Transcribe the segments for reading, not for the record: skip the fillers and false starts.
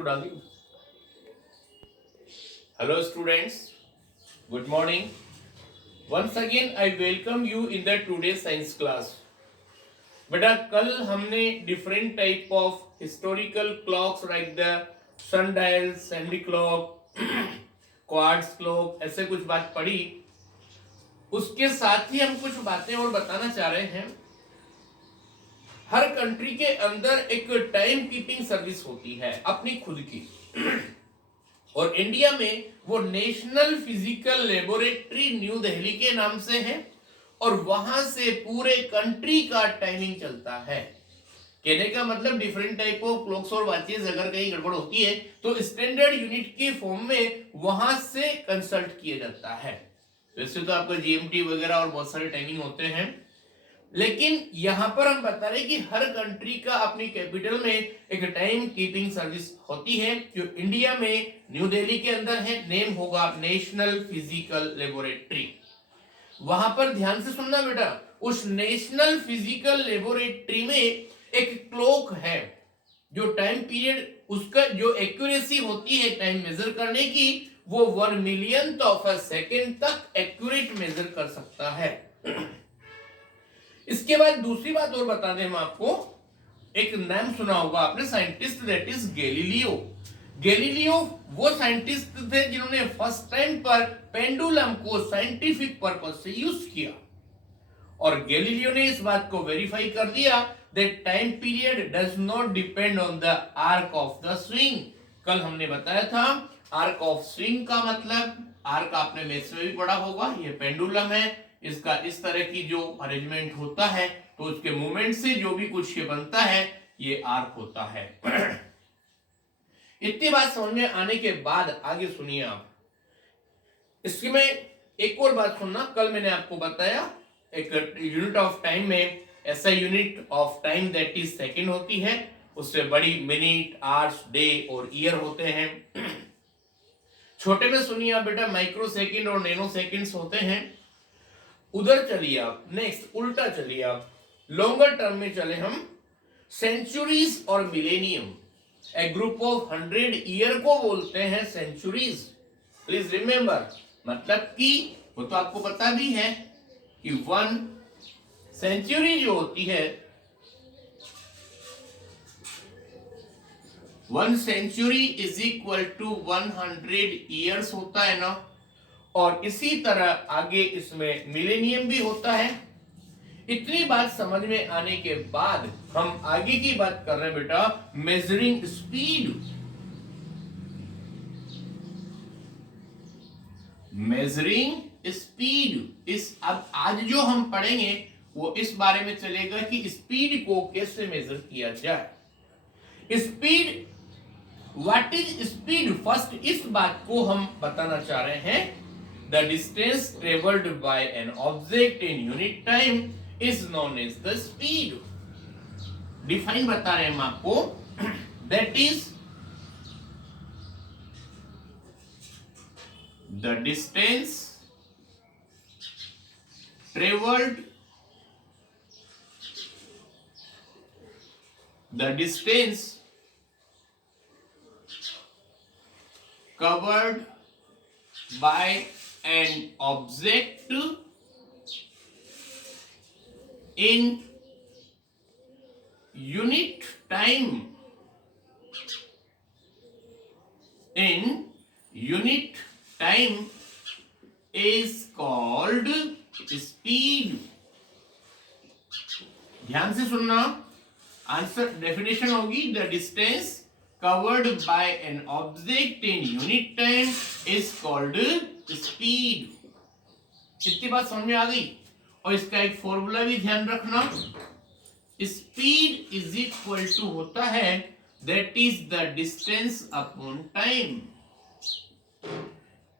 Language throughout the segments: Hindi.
को डाल दी। Hello students, good morning. Once again I welcome you in the today science class. बेटा कल हमने different type of historical clocks like the sundial, sandy clock, quartz clock, ऐसे कुछ बात पढ़ी। उसके साथ ही हम कुछ बातें और बताना चाह रहे हैं। हर कंट्री के अंदर एक टाइम कीपिंग सर्विस होती है अपनी खुद की, और इंडिया में वो national physical laboratory new Delhi के नाम से है, और वहां से पूरे कंट्री का टाइमिंग चलता है। कहने का मतलब डिफरेंट टाइप ऑफ क्लॉक्स और वॉचेस अगर कहीं गड़बड़ होती है तो स्टैंडर्ड यूनिट के फॉर्म में वहां से कंसल्ट किया जाता है। वैसे तो आपका जीएमटी वगैरह और बहुत सारे टाइमिंग होते हैं, लेकिन यहां पर हम बता रहे हैं कि हर कंट्री का अपनी कैपिटल में एक टाइम कीपिंग सर्विस होती है, जो इंडिया में न्यू दिल्ली के अंदर है। नेम होगा नेशनल फिजिकल लेबोरेटरी। वहां पर ध्यान से सुनना बेटा, उस नेशनल फिजिकल लेबोरेटरी में एक क्लॉक है जो टाइम पीरियड, उसका जो एक्यूरेसी होती है टाइम मेजर करने की, वो 1 मिलियंथ ऑफ अ सेकेंड तक एक्यूरेट मेजर कर सकता है। इसके बाद दूसरी बात और बता दें हम आपको, एक नाम सुना होगा आपने scientist, that is Galileo. Galileo वो साइंटिस्ट थे जिन्होंने फर्स्ट टाइम पर पेंडुलम को साइंटिफिक पर्पस से यूज किया, और गैलीलियो ने इस बात को वेरीफाई कर दिया that time period does not depend on the arc of the swing. कल हमने बताया था आर्क ऑफ स्विंग का मतलब, आर्क आपने मैथ्स में भी पढ़ा होगा, ये पेंडुलम है, इसका इस तरह की जो अरेंजमेंट होता है तो उसके मूवमेंट से जो भी कुछ ये बनता है ये आर्क होता है। इतनी बात समझ में आने के बाद आगे सुनिए आप। इसकी में एक और बात सुनना, कल मैंने आपको बताया एक यूनिट ऑफ टाइम में ऐसा unit of time that is second होती है, उससे बड़ी मिनट, आवर्स, डे और ईयर होते हैं। छोटे में सुनिए आप बेटा, माइक्रो सेकंड और नैनो सेकंड्स होते हैं। उधर चलिए आप, नेक्स्ट उल्टा चलिए आप, लॉन्गर टर्म में चले हम, सेंचुरीज और millennium. A group of 100 year को बोलते हैं सेंचुरीज। प्लीज रिमेंबर, मतलब कि वो तो आपको पता भी है कि 1 सेंचुरी जो होती है, 1 century is equal to 100 years होता है ना, और इसी तरह आगे इसमें मिलेनियम भी होता है। इतनी बात समझ में आने के बाद हम आगे की बात कर रहे हैं बेटा, मेजरिंग स्पीड। मेजरिंग स्पीड, इस अब आज जो हम पढ़ेंगे वो इस बारे में चलेगा कि स्पीड को कैसे मेजर किया जाए। Speed, what is speed? First इस बात को हम बताना चाह रहे हैं, the distance traveled by an object in unit time is known as the speed. Define बता रहे हैं हम आपको, that is the distance traveled, the distance covered by an object in unit time, in unit time is called speed. ध्यान से सुनना, आंसर डेफिनेशन होगी, the distance covered by an object in unit time is called speed. इतनी बात समझ में आ गई? और इसका एक फॉर्मूला भी ध्यान रखना, स्पीड इज इक्वल टू होता है that is the distance upon time.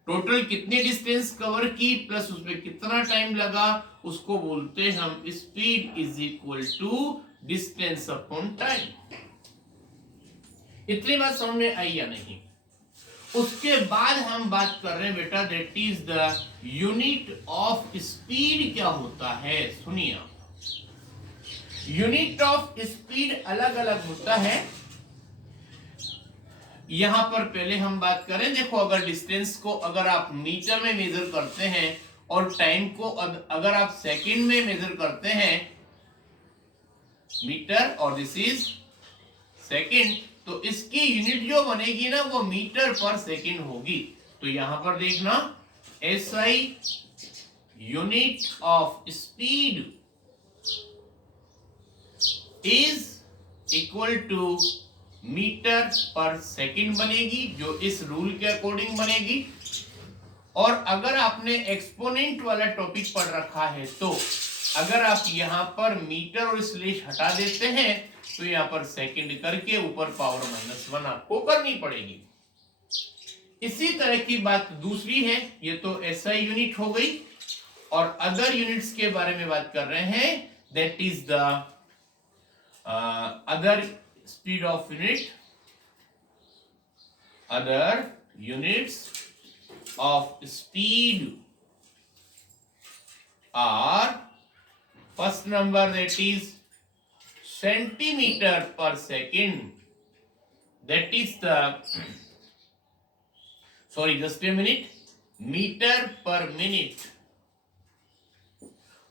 Total कितने डिस्टेंस कवर की प्लस उसमें कितना टाइम लगा, उसको बोलते हैं हम speed is equal to distance upon time. इतनी बात समझ में आई या नहीं? उसके बाद हम बात कर रहे हैं बेटा, that is the unit of speed क्या होता है। सुनिए, यूनिट ऑफ स्पीड अलग अलग होता है। यहां पर पहले हम बात करें, देखो अगर डिस्टेंस को अगर आप मीटर में मेजर करते हैं और टाइम को अगर आप सेकंड में मेजर करते हैं, मीटर और दिस इज सेकंड, तो इसकी यूनिट जो बनेगी ना वो मीटर पर सेकंड होगी। तो यहां पर देखना SI unit of speed is equal to metre per second बनेगी, जो इस रूल के अकॉर्डिंग बनेगी। और अगर आपने एक्सपोनेंट वाला टॉपिक पढ़ रखा है तो अगर आप यहां पर मीटर और स्लेश हटा देते हैं तो यहां पर सेकंड करके ऊपर पावर -1 आपको करनी पड़ेगी। इसी तरह की बात दूसरी है, ये तो SI यूनिट हो गई। और अदर यूनिट्स के बारे में बात कर रहे हैं, that is the other speed of unit, other units of speed are first number, that is centimeter per second, that is the sorry just a minute, meter per minute।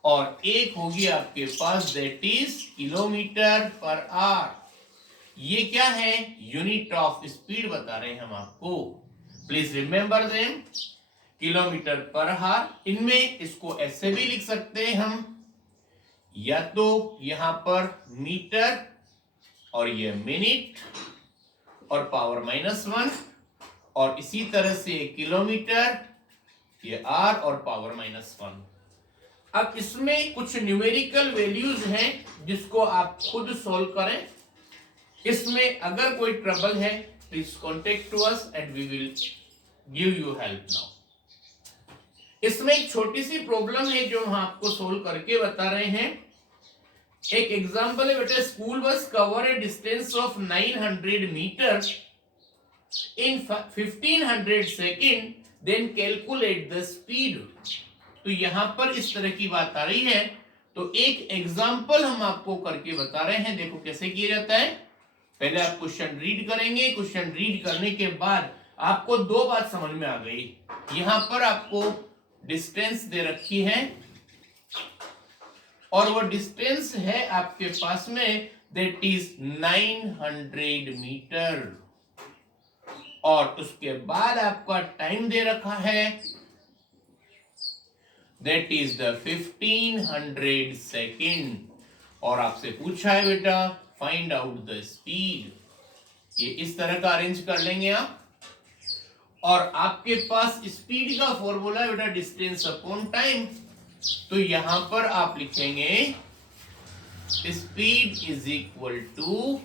और एक होगी आपके पास that is kilometre per hour. ये क्या है? यूनिट ऑफ स्पीड बता रहे हैं हम आपको। Please remember them, kilometre per hour. इनमें इसको ऐसे भी लिख सकते हैं हम, या तो यहां पर मीटर और ये मिनट और पावर -1, और इसी तरह से किलोमीटर, ये आर और पावर -1। अब इसमें कुछ न्यूमेरिकल वैल्यूज हैं जिसको आप खुद सॉल्व करें। इसमें अगर कोई ट्रबल है please contact to us and we will give you help now. इसमें एक छोटी सी प्रॉब्लम है जो हम आपको सोल्व करके बता रहे हैं। एक एग्जांपल है बेटा, school bus cover a distance of 900 metre in 1500 second, then calculate the speed. तो यहां पर इस तरह की बात आ रही है, तो एक एग्जांपल हम आपको करके बता रहे हैं। देखो कैसे किया जाता है। पहले आप क्वेश्चन रीड करेंगे, क्वेश्चन रीड करने के बाद आपको दो बात समझ में आ गई। यहां पर आपको डिस्टेंस दे रखी है और वो डिस्टेंस है आपके पास में, दैट इज 900 मीटर, और उसके बाद आपका टाइम दे रखा है, दैट इज द 1500 सेकेंड, और आपसे पूछा है बेटा फाइंड आउट द स्पीड। ये इस तरह का अरेंज कर लेंगे आप, और आपके पास स्पीड का फॉर्मूला है बेटा डिस्टेंस अपॉन टाइम। तो यहां पर आप लिखेंगे speed is equal to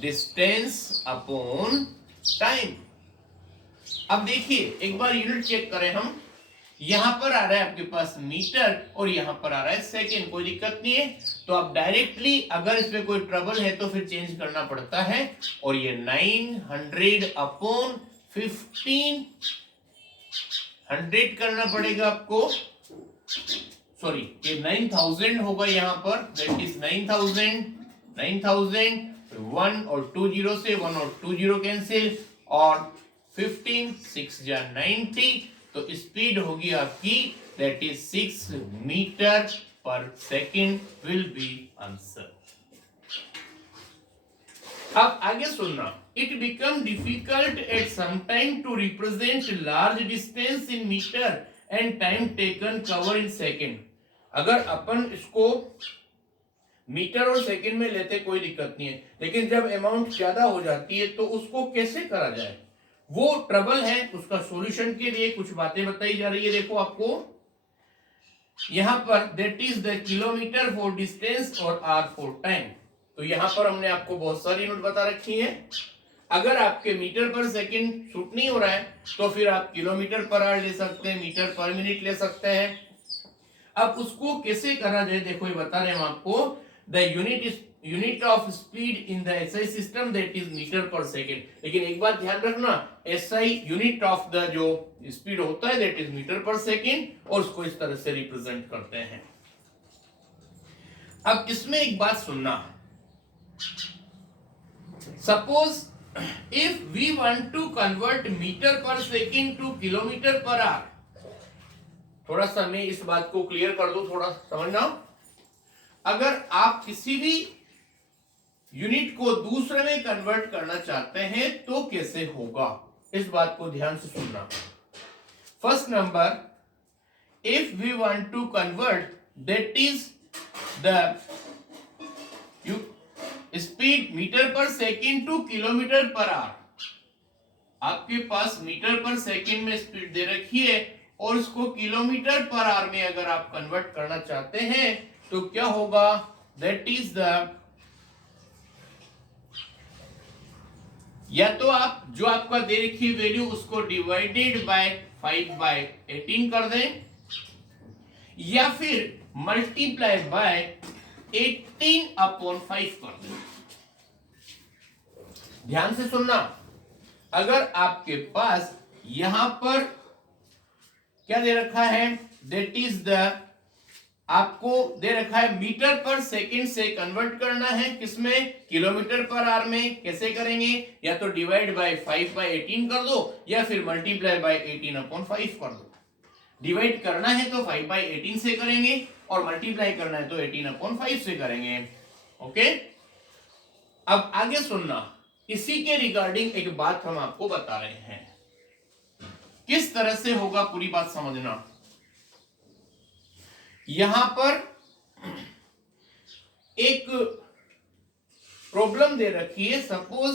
distance upon time. अब देखिए एक बार यूनिट चेक करें हम, यहां पर आ रहा है आपके पास मीटर और यहां पर आ रहा है सेकेंड, कोई दिक्कत नहीं है। तो आप डायरेक्टली अगर इसमें कोई ट्रबल है तो फिर चेंज करना पड़ता है, और ये 900 अपॉन 1500 करना पड़ेगा आपको, सॉरी ये 9000 होगा यहां पर, दैट इज 9000 1 और 2 जीरो से 1 और 2 जीरो कैंसिल, और 15 6 जा 90, तो स्पीड होगी आपकी दैट इज 6 मीटर पर सेकेंड विल बी आंसर। अब आगे सुनना, it become difficult at some time to represent large distance in metre and time taken cover in second. अगर अपन इसको मीटर और सेकेंड में लेते कोई दिक्कत नहीं है, लेकिन जब अमाउंट ज्यादा हो जाती है तो उसको कैसे करा जाए, वो ट्रबल है। उसका सॉल्यूशन के लिए कुछ बातें बताई जा रही है। देखो आपको यहां पर that is the kilometre for distance और आर फॉर टाइम। तो यहां पर हमने आपको बहुत सारी यूनिट बता रखी है। अगर आपके मीटर पर सेकंड शूट नहीं हो रहा है तो फिर आप किलोमीटर पर आवर ले सकते हैं, मीटर पर मिनट ले सकते हैं। अब उसको कैसे करा जाए देखो ये बता रहे हैं हम आपको, the unit of speed in the SI system that is metre पर सेकेंड। लेकिन एक बात ध्यान रखना, एसआई यूनिट ऑफ द जो स्पीड होता है दैट इज मीटर पर सेकेंड, और उसको इस तरह से रिप्रेजेंट करते हैं। अब इसमें एक बात सुनना, suppose if we want to convert meter per second to kilometer per hour, थोड़ा सा मैं इस बात को क्लियर कर दूं, थोड़ा समझना। अगर आप किसी भी यूनिट को दूसरे में कन्वर्ट करना चाहते हैं तो कैसे होगा, इस बात को ध्यान से सुनना। First number, if we want to convert that is the speed metre पर सेकेंड टू किलोमीटर पर आवर। आपके पास मीटर पर सेकेंड में स्पीड दे रखी है और इसको किलोमीटर पर आवर में अगर आप कन्वर्ट करना चाहते हैं तो क्या होगा, दैट इज द, या तो आप जो आपका दे रखी वैल्यू उसको डिवाइडेड बाय 5/18 कर दें, या फिर मल्टीप्लाई बाय 18/5 कर दें। ध्यान से सुनना, अगर आपके पास यहां पर क्या दे रखा है, दैट इज द, आपको दे रखा है मीटर पर सेकंड से कन्वर्ट करना है, किसमें, किलोमीटर पर आवर में। कैसे करेंगे, या तो डिवाइड बाय 5/18 कर दो या फिर मल्टीप्लाई बाय 18/5 कर दो। डिवाइड करना है तो 5/18 से करेंगे और मल्टीप्लाई करना है तो 18/5 से करेंगे। ओके, अब आगे सुनना, इसी के रिगार्डिंग एक बात हम आपको बता रहे हैं, किस तरह से होगा पूरी बात समझना। यहां पर एक प्रॉब्लम दे रखी है, suppose,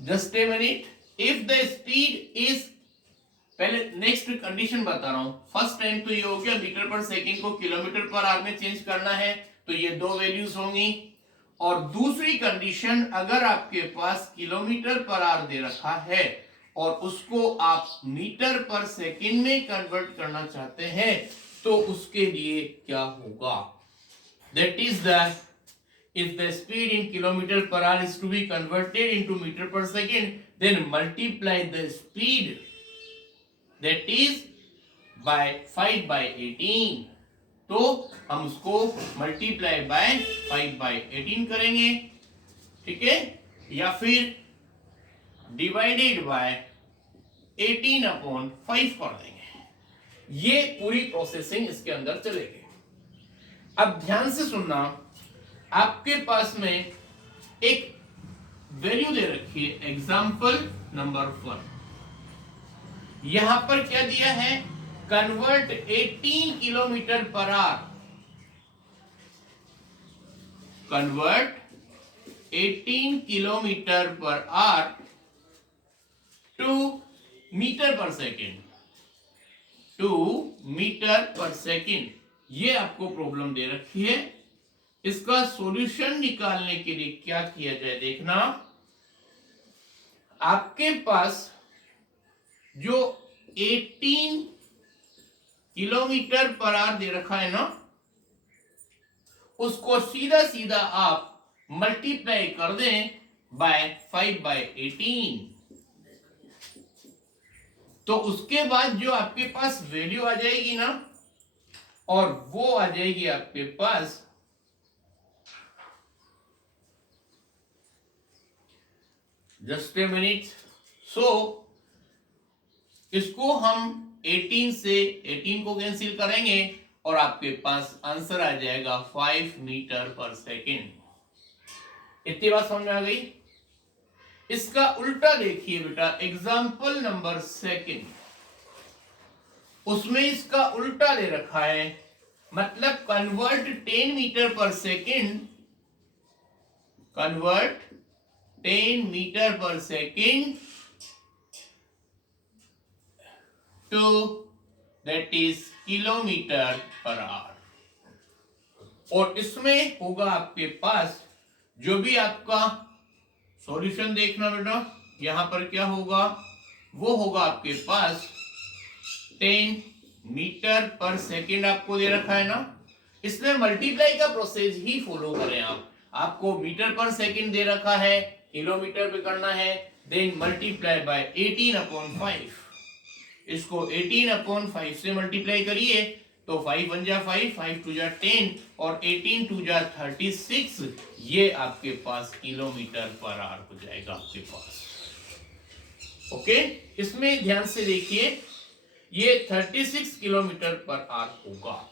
just a minute, if the speed is, पहले नेक्स्ट कंडीशन बता रहा हूं। फर्स्ट टाइम तो ये हो गया मीटर पर सेकेंड को किलोमीटर पर आवर में चेंज करना है, तो ये दो वैल्यूज होंगी। और दूसरी कंडीशन, अगर आपके पास किलोमीटर पर आवर दे रखा है और उसको आप मीटर पर सेकंड में कन्वर्ट करना चाहते हैं तो उसके लिए क्या होगा, that is the, if the speed in kilometer per hour is to be converted into meter per second, then multiply the speed, that is by 5/18। तो हम उसको मल्टीप्लाई बाय 5/18 करेंगे, ठीक है, या फिर डिवाइडेड बाय 18/5 कर देंगे। ये पूरी प्रोसेसिंग इसके अंदर चलेगी। अब ध्यान से सुनना, आपके पास में एक वैल्यू दे रखी है, एग्जाम्पल नंबर 1। यहां पर क्या दिया है, कन्वर्ट 18 किलोमीटर पर आवर, कन्वर्ट 18 किलोमीटर पर आवर टू मीटर पर सेकेंड, टू मीटर पर सेकेंड। ये आपको प्रॉब्लम दे रखी है। इसका सॉल्यूशन निकालने के लिए क्या किया जाए, देखना, आपके पास जो 18 किलोमीटर पर आवर दे रखा है ना, उसको सीधा सीधा आप मल्टीप्लाई कर दें बाय 5/18। तो उसके बाद जो आपके पास वैल्यू आ जाएगी ना, और वो आ जाएगी आपके पास जस्ट ए मिनट। सो इसको हम 18 से 18 को कैंसिल करेंगे और आपके पास आंसर आ जाएगा 5 मीटर पर सेकेंड। इतनी बात समझ में आ गई। इसका उल्टा देखिए बेटा, एग्जाम्पल नंबर 2, उसमें इसका उल्टा ले रखा है, मतलब कन्वर्ट 10 मीटर पर सेकेंड, कन्वर्ट 10 मीटर पर second to, that is kilometre पर आवर। और इसमें होगा आपके पास जो भी आपका सॉल्यूशन, देखना बेटा, यहां पर क्या होगा, वो होगा आपके पास 10 मीटर पर सेकेंड आपको दे रखा है ना, इसमें मल्टीप्लाई का प्रोसेस ही फॉलो करें आप। आपको मीटर पर सेकेंड दे रखा है, किलोमीटर पे करना है, देन मल्टीप्लाई बाय 18/5। इसको 18/5 से मल्टीप्लाई करिए, तो 5 1 जा 5, 5 2 जा 10 और 18 2 जा 36, ये आपके पास किलोमीटर पर आवर हो जाएगा आपके पास। ओके, इसमें ध्यान से देखिए, ये 36 किलोमीटर पर आवर होगा।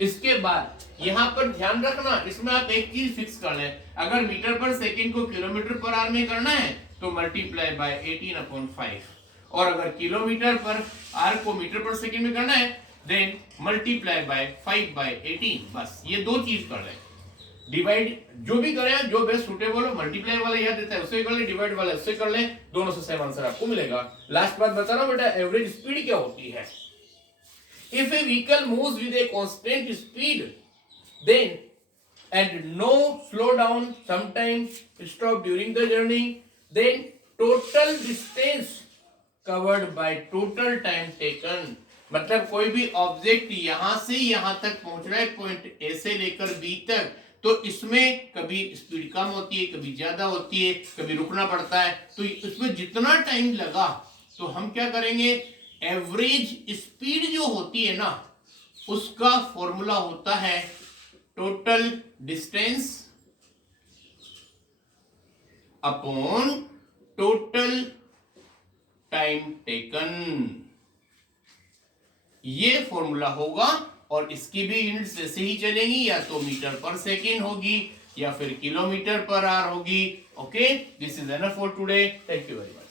इसके बाद यहां पर ध्यान रखना, इसमें आप एक चीज फिक्स कर लें, अगर मीटर पर सेकंड को किलोमीटर पर आवर में करना है तो मल्टीप्लाई बाय 18/5, और अगर किलोमीटर पर आवर को मीटर पर सेकंड में करना है देन मल्टीप्लाई बाय 5/18। बस ये दो चीज कर लें। डिवाइड जो भी करें, जो बेस्ट सुटेबल हो, मल्टीप्लाई वाला याद देता है उससे कर ले, डिवाइड वाला उससे कर ले, दोनों से सेम आंसर आपको मिलेगा। लास्ट बात बता रहा हूं बेटा, एवरेज स्पीड क्या होती है। If a vehicle moves with a constant speed, then and no slow down, sometimes stop during the journey, then total distance covered by total time taken, मतलब कोई भी ऑब्जेक्ट यहां से यहां तक पहुंच रहा है पॉइंट ए से लेकर बी तक, तो इसमें कभी स्पीड कम होती है, कभी ज्यादा होती है, कभी रुकना पड़ता है, तो इसमें जितना टाइम लगा तो हम क्या करेंगे, एवरेज स्पीड जो होती है ना उसका फॉर्मूला होता है total distance upon total time taken, ये फॉर्मूला होगा। और इसकी भी यूनिट्स ऐसे ही चलेंगी, या तो मीटर पर सेकेंड होगी या फिर किलोमीटर पर आवर होगी। Okay, this is enough for today, thank you very much.